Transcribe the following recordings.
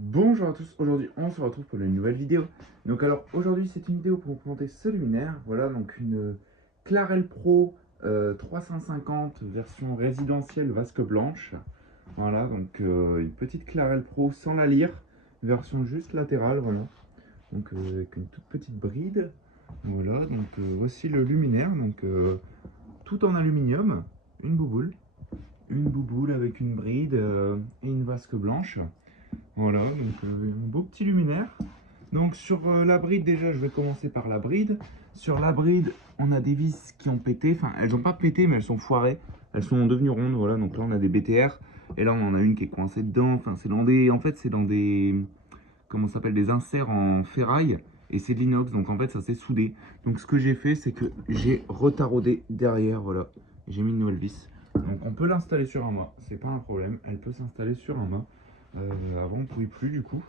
Bonjour à tous, aujourd'hui on se retrouve pour une nouvelle vidéo. Donc alors aujourd'hui c'est une vidéo pour vous présenter ce luminaire. Voilà donc une Clarel Pro 350 version résidentielle vasque blanche. Voilà donc une petite Clarel Pro sans la lyre, version juste latérale voilà. Donc avec une toute petite bride. Voilà donc voici le luminaire donc tout en aluminium, une bouboule. Une bouboule avec une bride et une vasque blanche. Voilà, donc un beau petit luminaire. Donc sur la bride déjà, je vais commencer par la bride. Sur la bride, on a des vis qui ont pété. Enfin, elles n'ont pas pété, mais elles sont foirées. Elles sont devenues rondes, voilà. Donc là, on a des BTR. Et là, on en a une qui est coincée dedans. Enfin, c'est dans des... En fait, c'est dans des... Comment ça s'appelle? Des inserts en ferraille. Et c'est de l'inox, donc en fait, ça s'est soudé. Donc ce que j'ai fait, c'est que j'ai retaraudé derrière, voilà. J'ai mis une nouvelle vis. Donc on peut l'installer sur un mât, c'est pas un problème. Elle peut s'installer sur un mât. Avant, on ne pouvait plus du coup.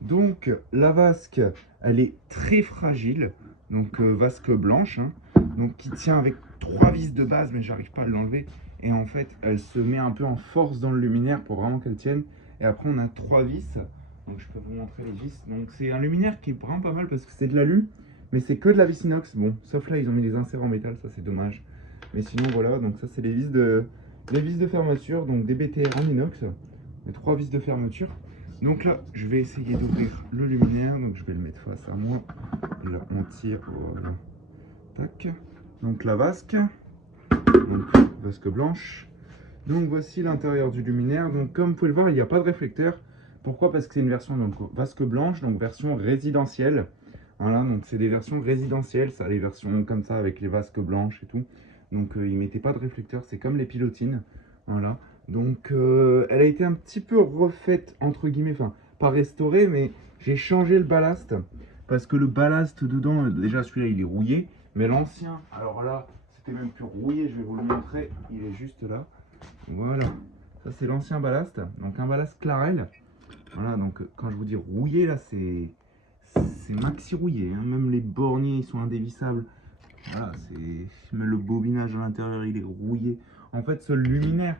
Donc, la vasque, elle est très fragile. Donc, vasque blanche. Hein, donc, qui tient avec 3 vis de base, mais j'arrive pas à l'enlever. Et en fait, elle se met un peu en force dans le luminaire pour vraiment qu'elle tienne. Et après, on a 3 vis. Donc, je peux vous montrer les vis. Donc, c'est un luminaire qui est vraiment pas mal parce que c'est de l'alu. Mais c'est que de la vis inox. Bon, sauf là, ils ont mis des inserts en métal. Ça, c'est dommage. Mais sinon, voilà. Donc, ça, c'est les vis de fermeture. Donc, des BTR en inox. Les 3 vis de fermeture. Donc là, je vais essayer d'ouvrir le luminaire. Donc je vais le mettre face à moi. Là, on tire. Voilà. Tac. Donc la vasque. Donc vasque blanche. Donc voici l'intérieur du luminaire. Donc comme vous pouvez le voir, il n'y a pas de réflecteur. Pourquoi? Parce que c'est une version donc vasque blanche, donc version résidentielle. Voilà, donc c'est des versions résidentielles, ça, les versions comme ça avec les vasques blanches et tout. Donc ils mettaient pas de réflecteur, c'est comme les pilotines. Voilà. Donc elle a été un petit peu refaite entre guillemets, enfin pas restaurée, mais j'ai changé le ballast parce que le ballast dedans, déjà celui-là il est rouillé, mais l'ancien, alors là c'était même plus rouillé, je vais vous le montrer, il est juste là. Voilà, ça c'est l'ancien ballast, donc un ballast Clarel. Voilà, donc quand je vous dis rouillé, là c'est maxi rouillé, hein. Même les borniers ils sont indévissables. Voilà, c'est même le bobinage à l'intérieur il est rouillé. En fait, ce luminaire,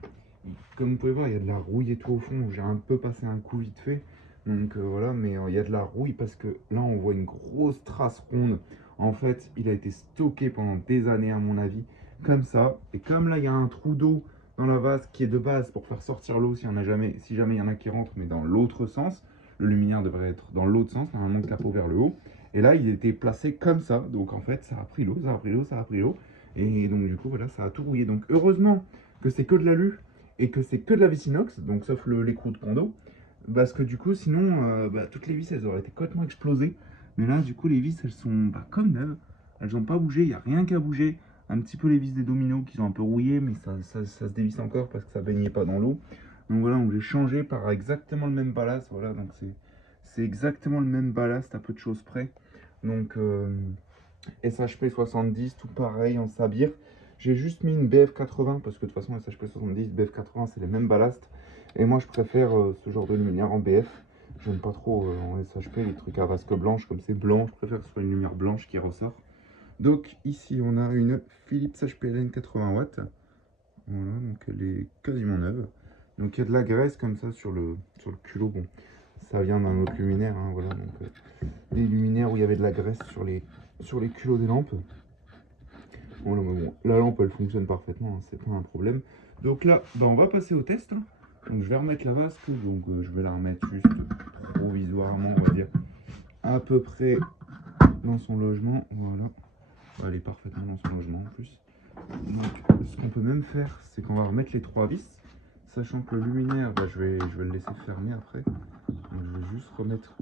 comme vous pouvez voir, il y a de la rouille et tout au fond. J'ai un peu passé un coup vite fait. Donc voilà, mais il y a de la rouille parce que là on voit une grosse trace ronde. En fait, il a été stocké pendant des années à mon avis, comme ça. Et comme là il y a un trou d'eau dans la vase qui est de base pour faire sortir l'eau si jamais il y en a qui rentrent, mais dans l'autre sens. Le luminaire devrait être dans l'autre sens, normalement le capot vers le haut. Et là il était placé comme ça. Donc en fait ça a pris l'eau, ça a pris l'eau, ça a pris l'eau. Et donc du coup voilà, ça a tout rouillé. Donc heureusement que c'est que de l'alu et que c'est que de la vis inox, donc sauf l'écrou de condo. Parce que du coup, sinon, toutes les vis, elles auraient été complètement explosées. Mais là, du coup, les vis, elles sont comme neuves. Elles n'ont pas bougé, il n'y a rien qu'à bouger. Un petit peu les vis des dominos qui sont un peu rouillées, mais ça se dévisse encore parce que ça baignait pas dans l'eau. Donc voilà, j'ai changé par exactement le même ballast. Voilà, donc c'est exactement le même ballast à peu de choses près. Donc SHP 70, tout pareil en sabire. J'ai juste mis une BF80 parce que de toute façon SHP 70, BF80 c'est les mêmes ballasts. Et moi je préfère ce genre de lumière en BF. J'aime pas trop en SHP les trucs à vasque blanche comme c'est blanc. Je préfère que ce soit une lumière blanche qui ressort. Donc ici on a une Philips HPLN 80 watts. Voilà, donc elle est quasiment neuve. Donc il y a de la graisse comme ça sur le culot. Bon, ça vient d'un autre luminaire. Hein, voilà, donc les luminaires où il y avait de la graisse sur les culots des lampes. Bon, là, bon, la lampe elle fonctionne parfaitement, hein, c'est pas un problème. Donc là, on va passer au test. Hein. Donc je vais remettre la vasque, donc je vais la remettre juste provisoirement, on va dire, à peu près dans son logement. Voilà, elle est parfaitement dans son logement en plus. Donc ce qu'on peut même faire, c'est qu'on va remettre les 3 vis, sachant que le luminaire, je vais le laisser fermer après. Donc, je vais juste remettre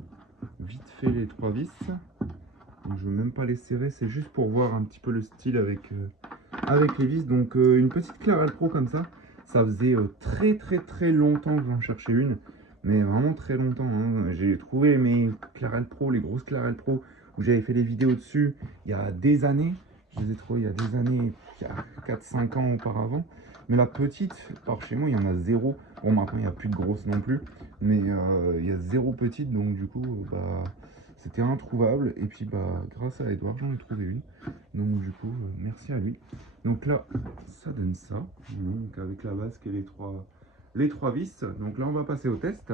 vite fait les 3 vis. Donc, je ne veux même pas les serrer, c'est juste pour voir un petit peu le style avec les vis. Donc une petite Clarel Pro comme ça, ça faisait très longtemps que j'en cherchais une. Mais vraiment très longtemps. Hein. J'ai trouvé mes Clarel Pro, les grosses Clarel Pro, où j'avais fait des vidéos dessus il y a des années. Je les ai trouvées il y a des années, il y a 4-5 ans auparavant. Mais la petite, par chez moi, il y en a zéro. Bon, maintenant, il n'y a plus de grosses non plus. Mais il y a zéro petite, donc du coup, c'était introuvable. Et puis, grâce à Edouard, j'en ai trouvé une. Donc du coup, merci à lui. Donc là, ça donne ça. Donc avec la vasque et les trois vis. Donc là, on va passer au test.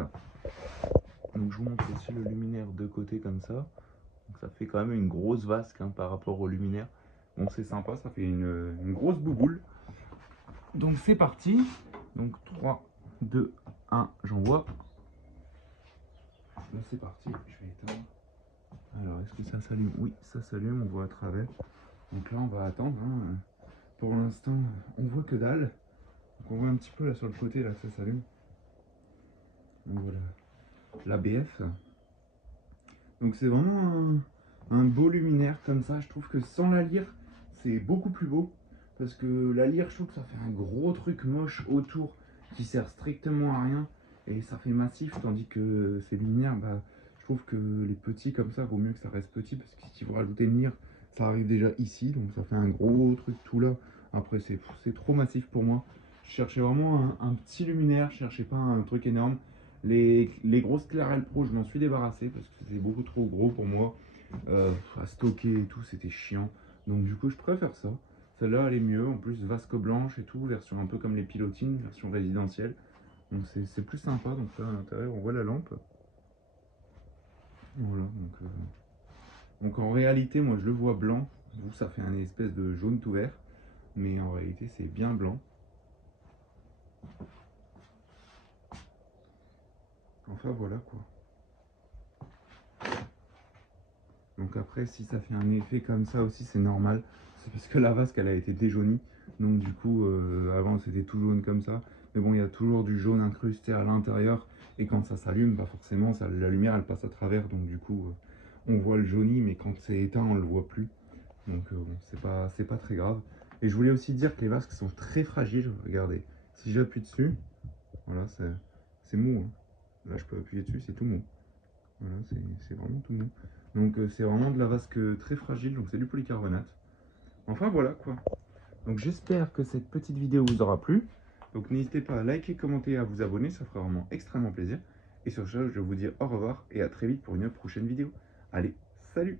Donc je vous montre aussi le luminaire de côté comme ça. Donc ça fait quand même une grosse vasque hein, par rapport au luminaire. Bon c'est sympa, ça fait une grosse bouboule. Donc c'est parti. Donc 3, 2, 1, j'envoie. Là c'est parti, je vais éteindre. Alors est-ce que ça s'allume? Oui, ça s'allume, on voit à travers. Donc là on va attendre. Hein. Pour l'instant, on voit que dalle. Donc on voit un petit peu là sur le côté là que ça s'allume. Donc voilà, l'ABF. Donc c'est vraiment un beau luminaire comme ça. Je trouve que sans la lyre, c'est beaucoup plus beau. Parce que la lyre, je trouve que ça fait un gros truc moche autour qui sert strictement à rien. Et ça fait massif, tandis que ces luminaires, bah, je trouve que les petits comme ça, vaut mieux que ça reste petit. Parce que si vous rajoutez une lyre, ça arrive déjà ici. Donc ça fait un gros truc tout là. Après, c'est trop massif pour moi. Je cherchais vraiment un petit luminaire, je cherchais pas un truc énorme. Les grosses Clarel Pro, je m'en suis débarrassé parce que c'était beaucoup trop gros pour moi. À stocker et tout, c'était chiant. Donc du coup, je préfère ça. Celle-là, elle est mieux. En plus, vasque blanche et tout, version un peu comme les pilotines, version résidentielle. Donc c'est plus sympa. Donc là, à l'intérieur, on voit la lampe. Voilà. Donc en réalité, moi, je le vois blanc. Vous, ça fait un espèce de jaune tout vert. Mais en réalité, c'est bien blanc. Enfin, voilà quoi. Donc après, si ça fait un effet comme ça aussi, c'est normal. C'est parce que la vasque, elle a été déjaunie. Donc du coup, avant, c'était tout jaune comme ça. Mais bon, il y a toujours du jaune incrusté à l'intérieur. Et quand ça s'allume, bah forcément, la lumière, elle passe à travers. Donc du coup, on voit le jauni. Mais quand c'est éteint, on le voit plus. Donc bon, c'est pas très grave. Et je voulais aussi dire que les vasques sont très fragiles. Regardez, si j'appuie dessus, voilà, c'est mou. Hein. Là, je peux appuyer dessus, c'est tout mou. Voilà, c'est vraiment tout mou. Donc c'est vraiment de la vasque très fragile, donc c'est du polycarbonate. Enfin voilà quoi. Donc j'espère que cette petite vidéo vous aura plu. Donc n'hésitez pas à liker, commenter et à vous abonner, ça fera vraiment extrêmement plaisir. Et sur ce, je vais vous dire au revoir et à très vite pour une prochaine vidéo. Allez, salut!